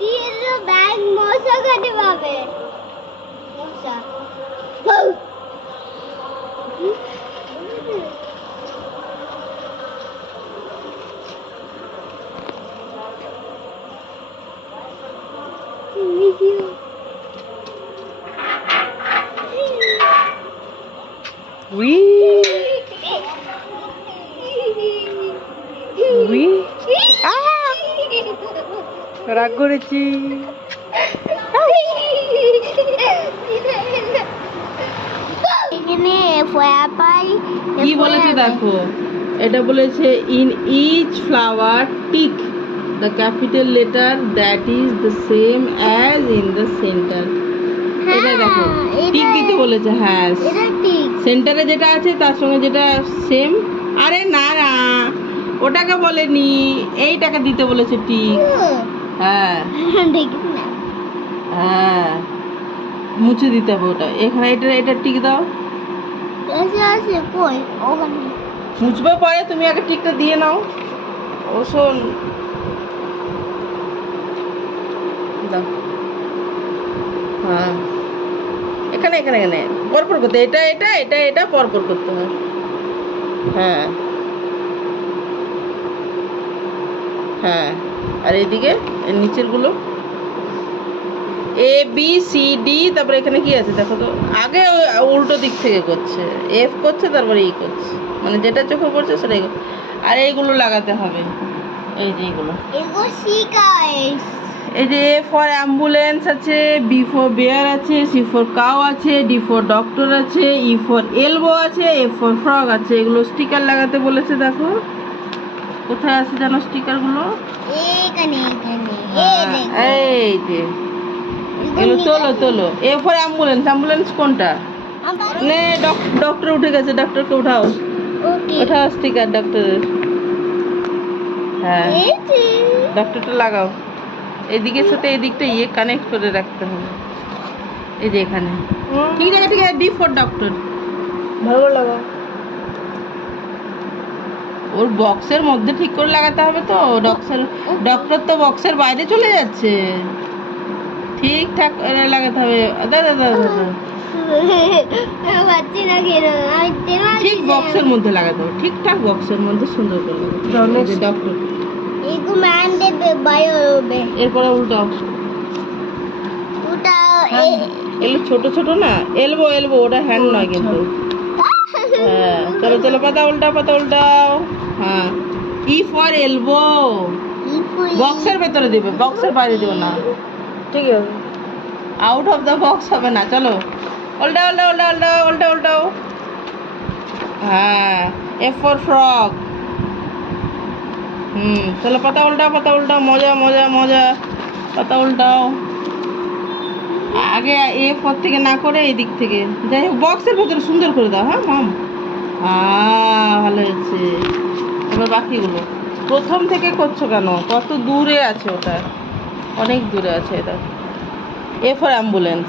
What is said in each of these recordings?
ગીર બેગ મોસો કટવાવે મોસા Thank you. রাগ করেছি। কি বলেছে দেখো? এটা বলেছে in each flower tick the capital letter that is the same as in the centre এটা দেখো টিক দিতে বলেছে হ্যাঁ সেন্টারে যেটা আছে তার সঙ্গে যেটা সেম আরে না না ওটাকে বলেনি এইটাকে দিতে বলেছে টিক হ্যাঁ। হ্যাঁ। মুছে দিতে হবে ওটা। এখানে এটা এটা টিক দাও। মুছবে পরে তুমি আগে টিকটা দিয়ে নাও। ও শোন। হ্যাঁ। এখানে এখানে এখানে। পরপর করতে। এটা এটা এটা এটা পরপর করতে হয়। হ্যাঁ। হ্যাঁ। আর এদিকে এর নিচেরগুলো। এ বি সি ডি তারপরে এখানে কি আছে? দেখো তো আগে উল্টো দিক থেকে করছে। এফ করছে তারপরে ই করছে। মানে যেটা চোখে পড়ছে সেটাই। আর এইগুলো লাগাতে হবে। এই যে এইগুলো। এই যে এ ফর অ্যাম্বুলেন্স আছে বি ফর বেয়ার আছে সি ফর কাউ আছে ডি ফর ডক্টর আছে ই ফর এলবো আছে এ ফর ফ্রগ আছে। এগুলো স্টিকার লাগাতে বলেছে দেখো। কোথায় আছে জানো স্টিকারগুলো এই যে। এগুলো তোলো তোলো। এ অ্যাম্বুলেন্স অ্যাম্বুলেন্স কোনটা? নে ডক্টর উঠে গেছে ডক্টরকে উঠাও। ওকে। ওঠাও স্টিকার ডক্টরের হ্যাঁ। ডক্টরটা লাগাও। এদিকের সাথে এদিকটা ইয়ে কানেক্ট করে রাখতে হবে। এই যে এখানে। ঠিক আছে ঠিক আছে ডি ফর ডক্টর ভালো লাগা ওর বক্সের মধ্যে ঠিক করে লাগাতে হবে তো ডক্সের ডক্টর তো বক্সের বাইরে চলে যাচ্ছে। ঠিকঠাক লাগাতে হবে। দাদা দাদা ঠিক বক্সের মধ্যে লাগাতে হবে ঠিকঠাক বক্সের মধ্যে সুন্দর করে লাগাতে ডক্টর। এরপরে উল্টাও ওটা হ্যাঁ, এগুলো ছোট ছোট না এলবো এলবো ওটা হ্যান্ড নয় কিন্তু। হ্যাঁ। চলো চলো পাতা উল্টাও পাতা উল্টাও হ্যাঁ ই ফর এলবো বক্সের ভেতরে দিবে বক্সের বাইরে দিও না ঠিক আছে আউট অফ দ্য বক্স হবে না চলো উল্টা উল্টা উল্টা উল্টা উল্টা উল্টাও হ্যাঁ এফ ফর ফ্রক হুম চলো পাতা উল্টাও পাতা উল্টাও মজা মজা মজা পাতা উল্টাও আগে এ ফর থেকে না করে এই দিক থেকে যাই হোক বক্সের ভেতরে সুন্দর করে দাও হ্যাঁ মাম হ্যাঁ ভালো হয়েছে। এবার বাকিগুলো। প্রথম থেকে করছ কেন? কত দূরে আছে ওটা? অনেক দূরে আছে এটা। এ ফর অ্যাম্বুলেন্স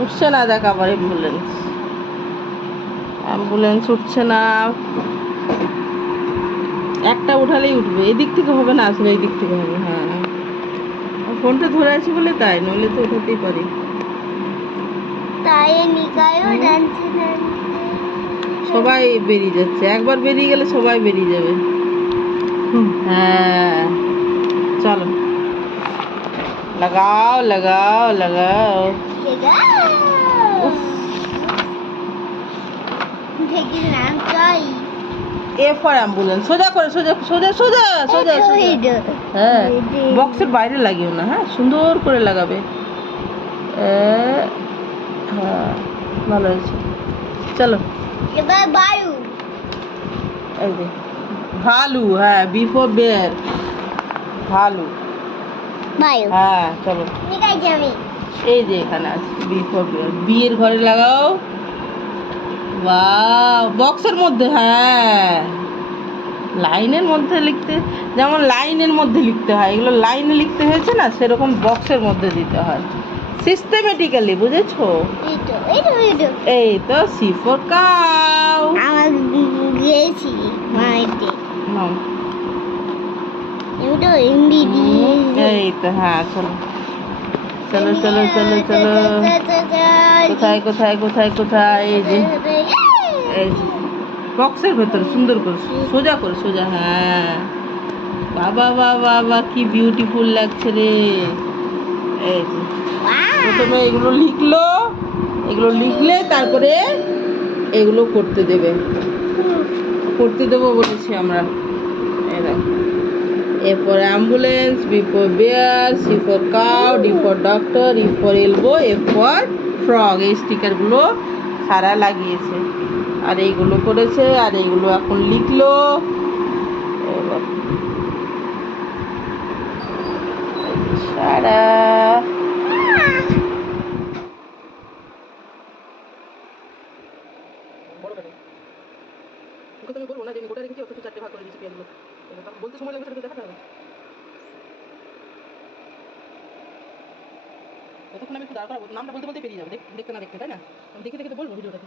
উঠছে না দেখ আবার অ্যাম্বুলেন্স অ্যাম্বুলেন্স উঠছে না। একটা উঠালেই উঠবে। এদিক থেকে হবে না, আসলে এই দিক থেকে হবে হ্যাঁ। ফোনটা ধরে আছি বলে তাই, নইলে তো উঠাতেই পারি। তাই নিকায়ও ডান্সে সবাই বেরিয়ে যাচ্ছে। একবার বেরিয়ে গেলে সবাই বেরিয়ে যাবে। হ্যাঁ। চলো। লাগাও লাগাও লাগাও। A for ambulance. সোজা করে সোজা সোজা সোজা সোজা সোজা। হ্যাঁ। বক্সের বাইরে লাগিও না হ্যাঁ? সুন্দর করে লাগাবে। হ্যাঁ ভালো হয়েছে। চলো। এবার বায়ু ভালু হ্যাঁ বিফোর বেয়ার ভালু বায়ু হ্যাঁ চলো এই যে এখানে আছে বিয়ের ঘরে লাগাও। বাহ বক্সের মধ্যে হ্যাঁ। লাইনের মধ্যে লিখতে যেমন লাইনের মধ্যে লিখতে হয় এগুলো লাইনে লিখতে হয়েছে না সেরকম বক্সের মধ্যে দিতে হয়। সিস্টেমেটিক্যালি বুঝেছ? এই তো সি ফর কাউ আমার গেছি মাইতে এগুলো হিন্দি এই তো হ্যাঁ চলো। চলো চলো চলো চলো কোথায় কোথায় কোথায় কোথায়? এই যে। এই যে। বক্সের ভেতরে সুন্দর করে সোজা করে সোজা হ্যাঁ। বাবা বাবা বা কি বিউটিফুল লাগছে রে। প্রথমে এগুলো লিখলো এগুলো লিখলে তারপরে এগুলো করতে দেবে। করতে দেবো বলেছি আমরা। এরপরে ambulance B for bear C for cow D for doctor E for elbow F for frog এই স্টিকারগুলো সারা লাগিয়েছে। আর এইগুলো করেছে আর এইগুলো এখন লিখলো। সারা ওকে তো আমি বলব না যে আমি গোটা রেখেছি ওকে তো চারটে ভাগ করে দিয়েছি পেঁয়াজগুলো এবার তখন বলতে সময় লাগবে সেটা তো দেখাতে হবে ততক্ষণ আমি একটু দাঁড় করাবো, নামটা বলতে বলতে পেরিয়ে যাবে। দেখ- দেখতে না দেখতে, তাই না? দেখে দেখে তো বলব ভিডিওটাতে